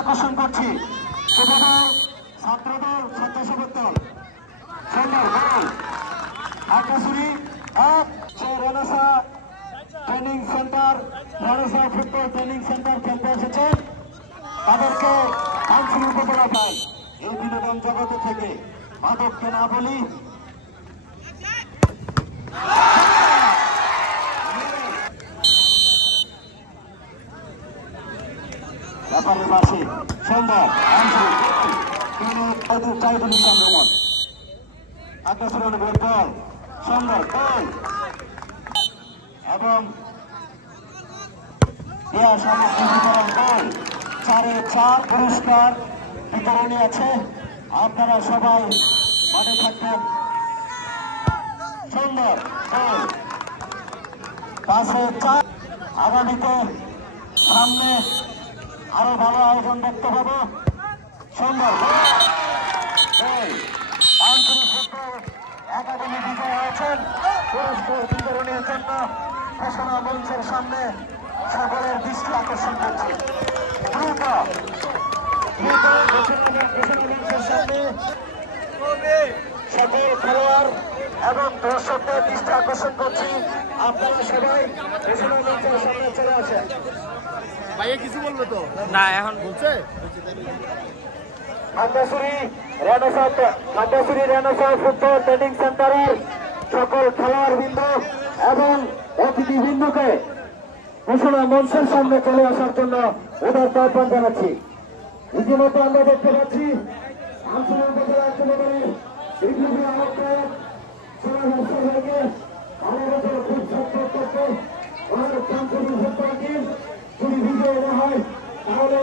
আকর্ষণ করছি ছাত্রদল স্বেচ্ছাসেবক দল সুন্দর গোল আকাশুরি Renaissance training centre Renaissance football training centre খেলতে এসেছেন তাদেরকে আঞ্চলিক উপজেলা পায় এই বিনোদন জগতে থেকে মাদককে না বলি ব্যাপারের পাশে সুন্দর চাহিদুল ইসলাম রোমন আকাশের অনুভব বল সুন্দর গোল এবং গোল 4-4 পুরস্কার বিতরণী আছে আপনারা সবাই মাঠে থাকবেন সুন্দর গোল 5-4 আগামীতে সামনে আরো ভালো আয়োজন দেখতে পাবো সুন্দর আঞ্চলিক ফুটবল একাডেমি বিজয় হয়েছেন পুরস্কার বিতরণের জন্য ঘোষণা মঞ্চের সামনে সকলের দৃষ্টি আকর্ষণ করছে দ্রুত ঘোষণা মঞ্চের সামনে সকল খেলোয়াড় এবং দর্শকদের দৃষ্টি আকর্ষণ করছি আপনারা সবাই ঘোষণা মঞ্চের সামনে চলে আসেন ভাইয়া কিছু বলবে তো না এখন বলছে খাগড়াছড়ি রেনেসা ফুটবল ট্রেনিং সেন্টারের সকল খেলোয়াড়বৃন্দ এবং অতিথিবৃন্দকে ঘোষণা মঞ্চের সামনে চলে আসার জন্য ওদের আহ্বান জানাচ্ছি রীতিমতো আমরা দেখতে পাচ্ছি আঞ্চলিক উপজেলা যুবদলের বিভিন্ন আহ্বায়ক খুব সক্ষম করতে ওনার আঞ্চলিক ফুটবল টিম যদি বিজয় না হয় তাহলে